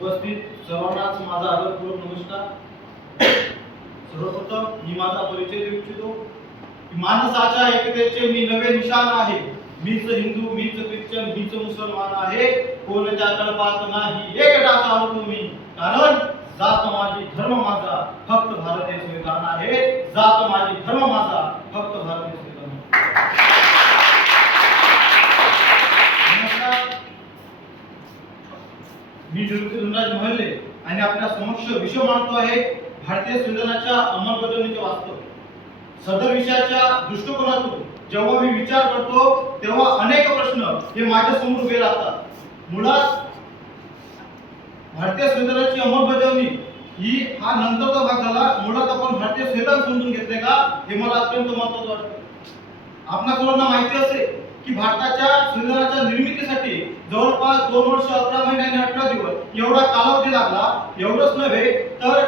उपस्थित सर्वांनाच माझा आदरपूर्वक नमस्कार। सर्वप्रथम मी माझा परिचय देऊ इच्छितो की माणसाच्या एकतेचे मी नवे निशाण आहे। मीच हिंदू, मीच ख्रिश्चन, मीच मुसलमान आहे, कोणत्या कळपात नाही एकटा चालतो मी। कारण जात माझी धर्म माझा फक्त भारतीय संविधान आहे। जात माझी धर्म माझा फक्त भारतीय संविधान आहे। मी निवृत्ती धनराज मोहल्ले आणि आपल्या समक्ष विषय मांडतो आहे भारतीय संविधानाच्या अंमलबजावणीचे वास्तव। सदर विषयाच्या दृष्टिकोनातून जेव्हा मी विचार करतो तेव्हा अनेक प्रश्न हे माझ्या समोर उभे राहतात। मुळात भारतीय संविधानाची अंमलबजावणी ही हा नंतरचा भाग झाला। मुळात आपण भारतीय संविधान समजून घेतले का हे मला अत्यंत महत्त्वाचं वाटतं। आपल्या सर्वांना माहिती असेल की भारताच्या संविधानाच्या निर्मितीसाठी जवळपास 2 वर्ष 11 महिने आणि 18 दिवस एवढा कालावधी लागला। एवढंच नव्हे तर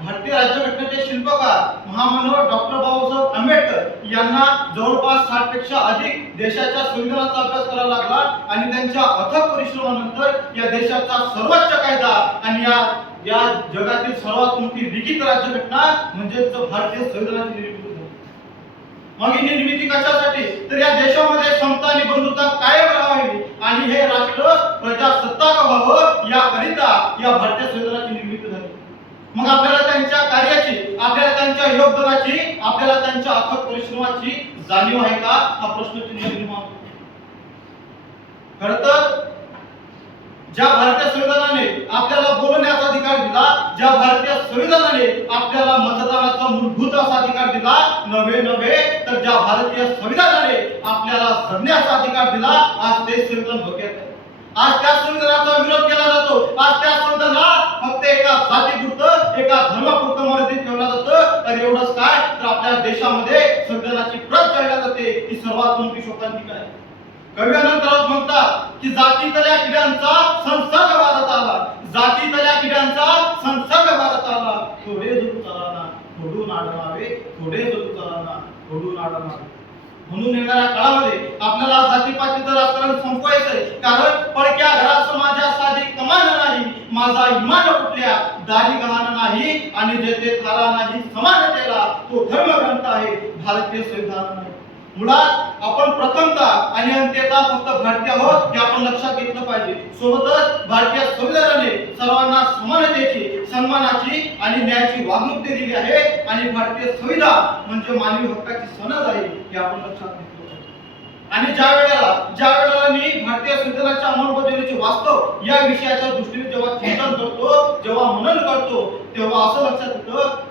भारतीय राज्यघटनेचे शिल्पकार महामानव डॉक्टर बाबासाहेब आंबेडकर यांना जवळपास 60 पेक्षा अधिक देशाच्या संविधानाचा अभ्यास करावा लागला आणि त्यांच्या अथक परिश्रमानंतर या देशाचा सर्वोच्च कायदा आणि या जगातील सर्वात मोठी लिखित राज्यघटना म्हणजेच भारतीय संविधानाची निर्मिती झाली। मग ही निर्मिती कशासाठी? तर या देशामध्ये समता आणि बंधुता कायम राहावी आणि हे राष्ट्र प्रजासत्ताक व्हावं याकरिता या भारतीय संविधानाची निर्मिती झाली। मग आपल्याला त्यांच्या कार्याची, आपल्याला त्यांच्या योगदानाची, आपल्याला त्यांच्या अथक परिश्रमाची जाणीव आहे का हा प्रश्न निर्माण होतो। खरं तर ज्या भारतीय संविधानाने आपल्याला बोलण्याचा अधिकार दिला, ज्या भारतीय संविधानाने आपल्याला मतदानाचा मूलभूत असा अधिकार दिला, नव्हे तर ज्या भारतीय संविधानाने आपल्याला जगण्याचा अधिकार दिला, आज ते संविधान धोक्यात आहे। आज त्या संविधानाचा विरोध केला जातो। आज त्या संविधानाला फक्त एका जातीपुरतं, एका धर्मापुरतं मर्यादित ठेवला जातं। तर एवढंच काय तर आपल्या देशामध्ये संविधानाची प्रत जाळली जाते। ही सर्वात मोठी शोकांतिका आहे। कवी अनंत राऊत म्हणतात की जातीतल्या किड्यांचा संसर्ग भारत आला, जातीतल्या किड्यांचा संसर्ग भारत आला, थोडे जरू चालना थोडून आडमावे, थोडे जरू चालना थोडून आडमावे। म्हणून येणाऱ्या काळामध्ये आपल्याला जातीपातीचं राजकारण संपवायचंय। कारण पडक्या घरात माझ्या साधी कमान नाही, माझा इमान कुठल्या दारी गहाण नाही आणि जेथे थारा नाही समानतेला तो धर्मग्रंथ आहे, भारतीय संविधान नाही। मुळात आपण प्रथमतः आणि अंत्यतः फक्त भारतीय आहोत हे आपण लक्षात घेतलं पाहिजे। सोबतच भारतीय संविधानाने सर्वांना समानतेची, सन्मानाची आणि न्यायाची वागणूक दिलेली आहे आणि भारतीय संविधान म्हणजे मानवी हक्काची सनद आहे हे आपण लक्षात घेतलं पाहिजे। आणि ज्या वेळेला मी भारतीय संविधानाच्या अंमलबजावणीचे वास्तव या विषयाच्या दृष्टीने जेव्हा चिंतन करतो, जेव्हा मनन करतो, तेव्हा असं लक्षात येतं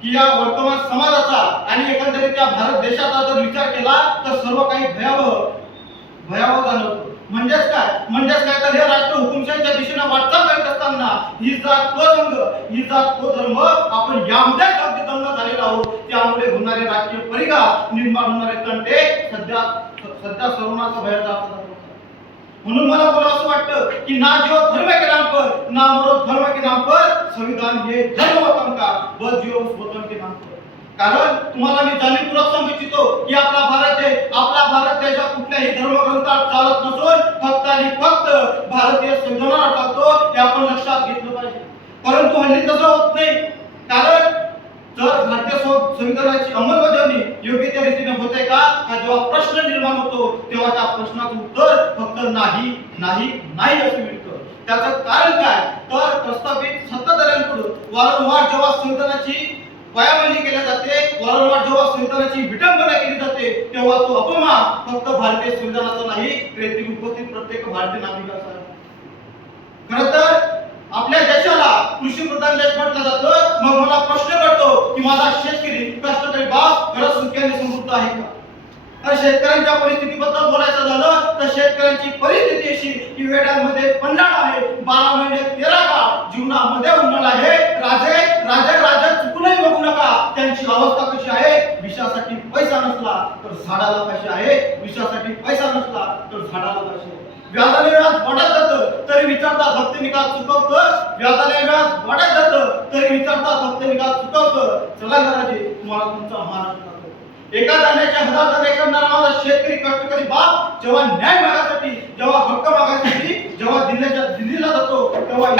की या वर्तमान समाजाचा आणि एकंदरीत या भारत देशाचा जर विचार केला तर सर्व काही भयावह जाणवतं। म्हणजेच काय तर हे राष्ट्र हुकुमशाहीच्या दिशेने वाटचाल करत असताना ही जात तो संघ, ही जात तो धर्म आपण यामध्ये अगदी दंग झालेला आहोत। त्यामुळे होणारे राजकीय परिघात, निर्माण होणारे तंटे सध्या सर्वांनाच भयाचा असतात। म्हणून मला बोला असं वाटतं की ना जियो धर्म के नाम पर, ना मरो धर्म के नाम पर, संविधान हे धर्म वतन का व जियो उस वतन के नाम पर। कारण तुम्हाला मी जाणीवपूर्वक सांगू इच्छितो की आपला भारत देश कुठल्याही धर्मग्रंथात चालत नसून फक्त आणि फक्त भारतीय संविधानावर चालतो हे आपण लक्षात घेतलं पाहिजे। परंतु हल्ली तसं होत नाही। कारण जर भारतीय संविधानाची अंमलबजावणी योग्य त्या रीतीने होते का हा जेव्हा प्रश्न निर्माण होतो तेव्हा त्या प्रश्नाचं उत्तर फक्त नाही नाही नाही असं मिळतं। त्याचं कारण काय तर प्रस्थापित सत्ताधाऱ्यांकडून वारंवार जेव्हा संविधानाची पायमल्ली केली जाते, वारंवार जेव्हा संविधानाची विटंबना केली जाते तेव्हा तो अपमान फक्त भारतीय संविधानाचा नाही तर येथे उपस्थित प्रत्येक भारतीय नागरिकाचा आहे। खरं तर आपल्या देशाला कृषी प्रधान देश म्हटलं जातं। मग मला प्रश्न पडतो की माझा शेतकरी कष्टकरी बाप खरंच सुखी आणि समृद्ध आहे का? तर शेतकऱ्यांच्या परिस्थितीबद्दल बोलायचं झालं तर शेतकऱ्यांची परिस्थिती अशी की वेड्यांमध्ये पंडाळ आहे, 12 महिने 13 काळ जीवनामध्ये उन्हाळा आहे। राजे चुकूनही बघू नका त्यांची अवस्था कशी आहे। विषासाठी पैसा नसला तर झाडाला पाहिजे आहे, विषासाठी पैसा नसला तर झाडाला पाहिजे। व्याजाने व्याज वाढत जातं तरी विचारतात हप्ते निकाल चुकवतं, व्याजाने व्याज वाढत जातं तरी विचारतात हप्ते निकाल चुकवतं। चला राजे तुम्हाला तुमचा महाराष्ट्र एका दाण्याच्या 1000 दाणे करणारा माझा शेतकरी कष्टकरी बाप जेव्हा न्याय मागण्यासाठी, जेव्हा हक्क मागण्यासाठी जेव्हा दिल्लीला जातो तेव्हा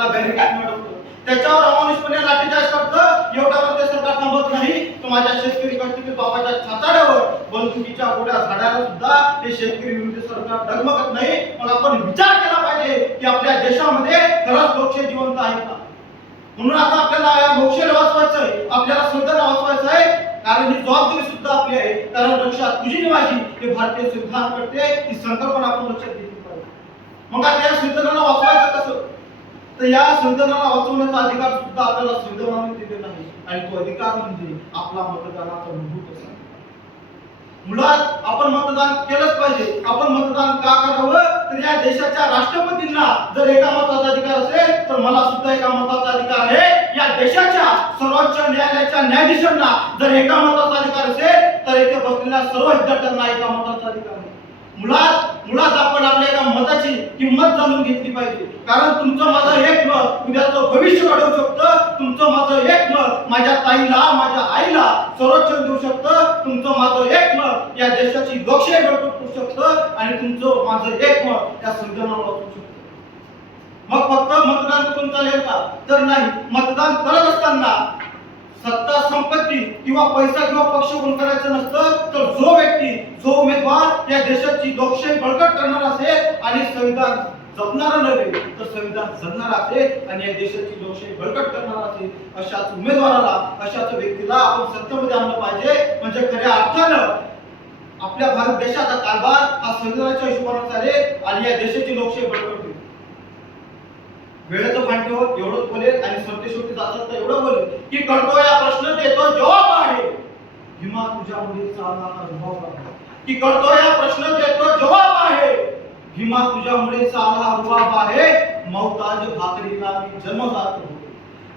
आपल्याला बॅरिकेड मिळवतं, त्याच्यावर अमानुषपणे लाठीचार्ज करतं. एवढ्यावर ते सरकार थांबत नाही, तो माझ्या शेतकरी कष्टकरी बाबाच्या छाताड्यावर बंदुकीच्या गोड्या झाडाला सुद्धा हे शेतकरी विरोधी सरकार डगमगत नाही. मग आपण विचार केला पाहिजे की आपल्या देशामध्ये खरंच लोकशाही जिवंत आहे का. म्हणून आता आपल्याला या लोकशाहीला वाचवायचं आहे, आपल्याला संविधान वाचवायचं आहे, कारण ही जबाबदारी सुद्धा आपली आहे. कारण रक्षा तुझी आणि माझी हे भारतीय संविधान करते, ही संकल्पना आपण लक्षात घेतली पाहिजे. मग आता या संविधानाला वाचवायचं कसं, तर या संविधानाला वाचवण्याचा अधिकार सुद्धा आपल्याला संविधानाने दिलेला आहे आणि तो अधिकार म्हणजे आपला मतदानाचा मूलभूत असा. मुळात आपण मतदान केलंच पाहिजे. आपण मतदान का करावं, तर या देशाच्या राष्ट्रपतींना जर एका मताचा अधिकार असेल तर मला सुद्धा एका मताचा अधिकार आहे. या देशाच्या सर्वोच्च न्यायालयाच्या न्यायाधीशांना जर एका मताचा अधिकार असेल तर इथे बसलेल्या सर्व विद्यार्थ्यांना एका मताचा अधिकार आहे. मुळात आपण आपल्या एका मताची किंमत जाणून घेतली पाहिजे. कारण तुमचं माझं एक मत उद्याचं भविष्य घडवू शकतं. तुमचं माझं एक मत माझ्या ताईला माझ्या आईला संरक्षण देऊ शकतं. तुमचं माझं एक मत या देशाची लोकशाही बळकट करू शकतं आणि तुमचं माझं एक मत या संविधानाला वाचवू शकतं. मग फक्त मतदान करून चालेल का, तर नाही. मतदान करत असताना सत्ता संपत्ती किंवा पैसा किंवा पक्ष कोण करायचं नसतं, तर जो व्यक्ती जो उमेदवार या देशाची लोकशाही बळकट करणार असेल आणि संविधान जपणारा नव्हे तर संविधान जगणार असेल आणि या देशाची लोकशाही बळकट करणार असेल, अशाच उमेदवाराला अशाच व्यक्तीला आपण सत्तेमध्ये आणलं पाहिजे. म्हणजे खऱ्या अर्थानं आपल्या भारत देशाचा कारभार हा संविधानाच्या हिशोबाने चालेल आणि या देशाची लोकशाही बळकट होईल. वेळेचं भान ठेवत एवढंच बोलेल आणि सरतेशेवटी जातात तर एवढं बोलेल की करतो या प्रश्न देतो जवाब आहे, भीमा तुझ्यामुळे चालला हा रुबाब आहे. की करतो या प्रश्न देतो जवाब आहे, भीमा तुझ्यामुळे चालला हा रुबाब आहे. मौताज भाकरीला मी जन्मजात होतो,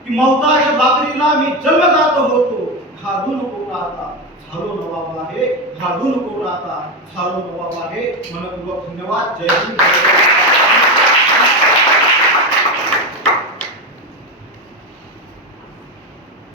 की मौताज भाकरीला मी जन्मजात होतो. घालू नको आता झालो नवाब आहे, घालू नको आता झालो नवाब आहे. मनपूर्वक धन्यवाद. जय हिंद.